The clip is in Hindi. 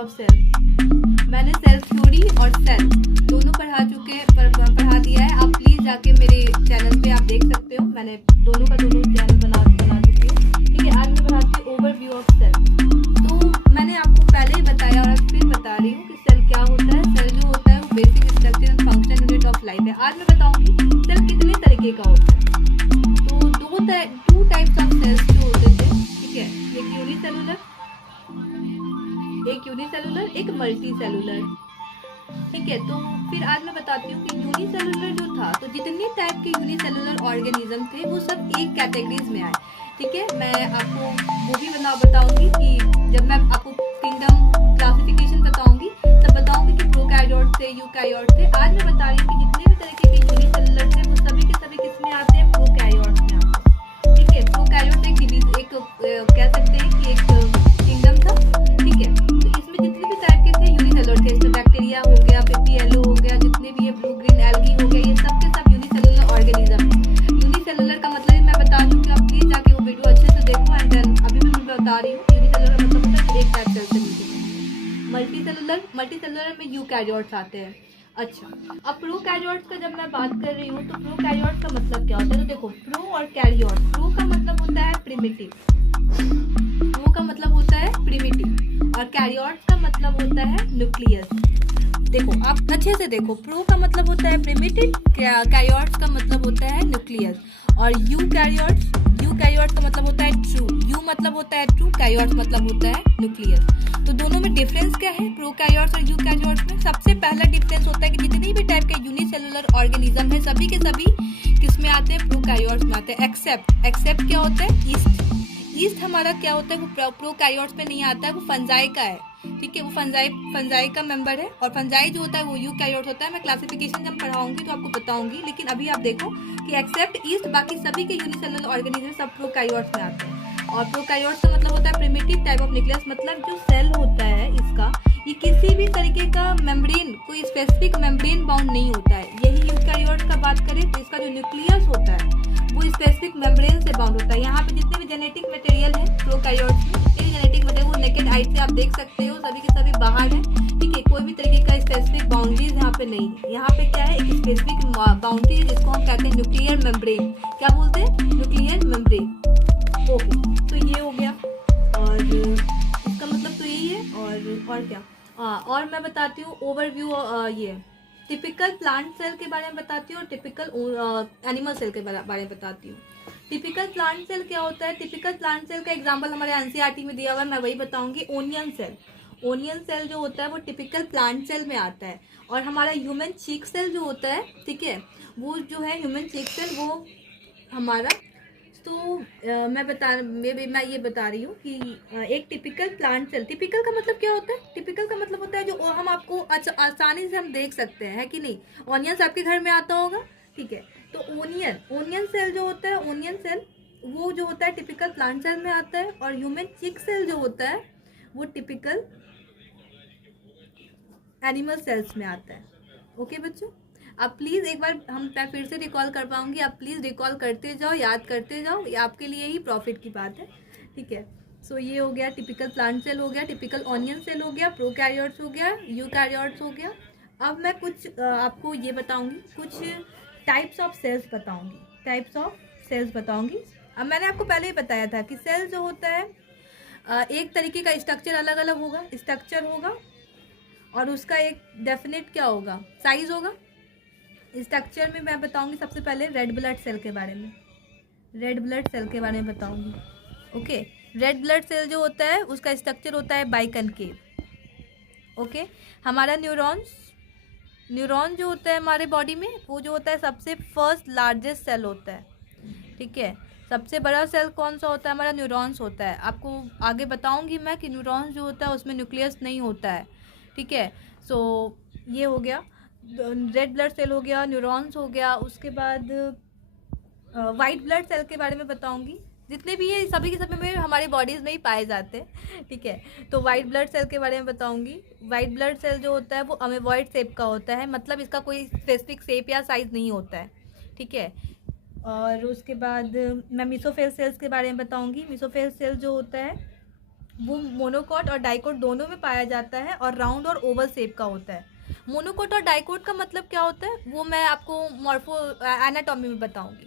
Of cell. मैंने सेल थ्योरी और सेल दोनों पढ़ा दिया है। आप प्लीज जाके मेरे चैनल पे आप देख सकते हो, मैंने दोनों चैनल बना चुकी हूँ। ठीक है, आज मैं पढ़ाती हूँ ओवरव्यू ऑफ सेल। तो मैंने आपको पहले ही बताया और आज फिर बता रही हूँ कि सेल क्या होता है। सेल जो होता है वो basic structure and function unit of life है। आज मैं बताऊंगी सेल कितने तरीके का होता है। तो टू टाइप्स ऑफ सेल्स जो होते थे, ठीक है, एक यूनिसेलुलर एक मल्टी सेलुलर। ठीक है, तो फिर आज मैं बताती हूँ कि यूनिसेलुलर जो था, तो जितने टाइप के यूनिसेलुलर ऑर्गेनिज्म थे वो सब एक कैटेगरीज में आए। ठीक है, मैं आपको वो भी बताऊंगी कि जब मैं आपको किंगडम क्लासिफिकेशन बताऊंगी तब बताऊंगी कि प्रोकैरियोट थे, यूकैरियोट थे। आज मैं बता रही हूँ कि जितने भी तरीके के यूनिसेलुलर थे वो सभी के सभी किस में आते हैं, प्रोकैरियोट्स में आते हैं। ठीक है, प्रोकैरियोट एक कह सकते हैं कि एक किंगडम था। ठीक है, तो इसमें जितने भी टाइप के थे यूनिसेलुलर थे। इसमें बैक्टीरिया हो गया, पीपीएलओ हो गया, जितने भी ये ब्लू ग्रीन एल्गी हो गया, ये सब के सब यूनिसेलुलर ऑर्गेनिज्म है। यूनिसेलुलर का मतलब मैं बता दूं कि आप प्लीज जाके वो वीडियो अच्छे से देखो। एंड देन अभी भी मैं बता रही हूँ यूनिसेलुलर का मतलब होता है एक टाइप सेल से मिलकर। मल्टीसेलुलर में यूकैरियोट्स आते हैं। अच्छा, अब प्रोकैरियोट्स का जब मैं बात कर रही हूँ तो प्रोकैरियोट्स का मतलब क्या होता है। तो देखो, प्रो और कैरियोट, प्रो का मतलब होता है प्रिमिटिव, प्रो का मतलब होता है प्रिमिटिव, और कैरियोट्स का मतलब होता है न्यूक्लियस। देखो, आप अच्छे से देखो, प्रो का मतलब होता है प्रिमिटिव, कैरियोट्स का मतलब होता है न्यूक्लियस, और यूकैरियोट्स का मतलब होता है ट्रू। यू मतलब होता है ट्रू, कैरियोट्स मतलब होता है न्यूक्लियस। तो दोनों में डिफरेंस क्या है प्रोकैरियोट्स और यूकैरियोट्स में? सबसे पहला डिफरेंस होता है कि जितनी भी टाइप के यूनिसेलुलर ऑर्गेनिज्म है सभी के सभी किस में आते हैं, प्रोकैरियोट्स में आते हैं। एक्सेप्ट क्या होता है, ईस्ट हमारा क्या होता है, वो प्रोकैरियोट्स में नहीं आता है, वो फंजाई का है। ठीक है, वो फंजाई का मेंबर है, और फंजाई जो होता है वो यूकैरियोट्स होता है। मैं क्लासिफिकेशन जब पढ़ाऊंगी तो आपको बताऊंगी, लेकिन अभी आप देखो कि एक्सेप्ट ईस्ट बाकी सभी के यूनिसेलुलर ऑर्गेनिज्म सब प्रोकैरियोट्स में आते हैं। और प्रोकैरियोट्स का मतलब होता है प्रिमिटिव टाइप ऑफ न्यूक्लियस। मतलब जो सेल होता है इसका, ये किसी भी तरीके का मेम्ब्रेन, कोई स्पेसिफिक मेम्ब्रेन बाउंड नहीं होता है। यही यूकैरियोट्स का बात करें तो इसका जो न्यूक्लियस होता है वो स्पेसिफिक मेम्ब्रेन से बाउंड होता है। यहाँ पे जितने भी जेनेटिक मटेरियल है प्रोकैरियोट्स में, जितने भी जेनेटिक मटेरियल वो नेकेड आई से आप देख सकते हो, सभी के सभी बाहर है। ठीक है, कोई भी तरीके का स्पेसिफिक बाउंड्रीज यहाँ पे नहीं है। यहाँ पे क्या है, एक स्पेसिफिक बाउंड्री है जिसको हम कहते हैं न्यूक्लियर मेम्ब्रेन। क्या बोलते हैं, न्यूक्लियर मेम्ब्रेन। ओके, तो ये हो गया, और इसका मतलब तो यही है। और क्या, और मैं बताती हूँ ओवरव्यू, ये टिपिकल प्लांट सेल के बारे में बताती हूँ और टिपिकल एनिमल सेल के बारे में बताती हूँ। टिपिकल प्लांट सेल क्या होता है? टिपिकल प्लांट सेल का एग्जांपल हमारे एनसीईआरटी में दिया हुआ है, मैं वही बताऊंगी। ओनियन सेल जो होता है वो टिपिकल प्लांट सेल में आता है। और हमारा ह्यूमन चीक सेल जो होता है, ठीक है, वो जो है ह्यूमन चीक सेल, वो हमारा, तो मैं ये बता रही हूँ कि एक टिपिकल प्लांट सेल, टिपिकल का मतलब क्या होता है? टिपिकल का मतलब होता है जो हम आपको आसानी से हम देख सकते हैं, है कि नहीं? ऑनियंस आपके घर में आता होगा, ठीक है, तो ओनियन सेल जो होता है, ओनियन सेल वो जो होता है टिपिकल प्लांट सेल में आता है। और ह्यूमन चिक सेल जो होता है वो टिपिकल एनिमल सेल्स में आता है। ओके बच्चों, आप प्लीज़ एक बार मैं फिर से रिकॉल कर पाऊंगी, आप प्लीज़ रिकॉल करते जाओ, याद करते जाओ, ये आपके लिए ही प्रॉफिट की बात है। ठीक है, सो ये हो गया टिपिकल प्लांट सेल हो गया, टिपिकल ऑनियन सेल हो गया, प्रोकैरियोट्स हो गया, यूकैरियोट्स हो गया। अब मैं कुछ आपको ये बताऊंगी, कुछ टाइप्स ऑफ सेल्स बताऊंगी। अब मैंने आपको पहले ही बताया था कि सेल जो होता है एक तरीके का स्ट्रक्चर अलग अलग होगा, स्ट्रक्चर होगा, और उसका एक डेफिनेट क्या होगा, साइज होगा। स्ट्रक्चर में मैं बताऊंगी सबसे पहले रेड ब्लड सेल के बारे में बताऊंगी। ओके, रेड ब्लड सेल जो होता है उसका स्ट्रक्चर होता है बाइकनकेव। ओके, हमारा न्यूरॉन जो होता है हमारे बॉडी में, वो जो होता है सबसे फर्स्ट लार्जेस्ट सेल होता है। ठीक है, सबसे बड़ा सेल कौन सा होता है? हमारा न्यूरॉन्स होता है। आपको आगे बताऊंगी मैं कि न्यूरॉन्स जो होता है उसमें न्यूक्लियस नहीं होता है। ठीक है, सो ये हो गया, रेड ब्लड सेल हो गया, न्यूरॉन्स हो गया। उसके बाद वाइट ब्लड सेल के बारे में बताऊंगी। जितने भी ये सभी के सभी में हमारे बॉडीज़ में ही पाए जाते हैं। ठीक है, तो वाइट ब्लड सेल के बारे में बताऊंगी। वाइट ब्लड सेल जो होता है वो अमेवॉइड शेप का होता है, मतलब इसका कोई स्पेसिफिक शेप या साइज नहीं होता है। ठीक है, और उसके बाद मैं मीसोफेल सेल्स के बारे में बताऊंगी। मीसोफेल सेल जो होता है वो मोनोकॉट और डाइकोट दोनों में पाया जाता है और राउंड और ओवल शेप का होता है। मोनोकोट और डाइकोट का मतलब क्या होता है वो मैं आपको मॉर्फो एनाटॉमी में बताऊंगी।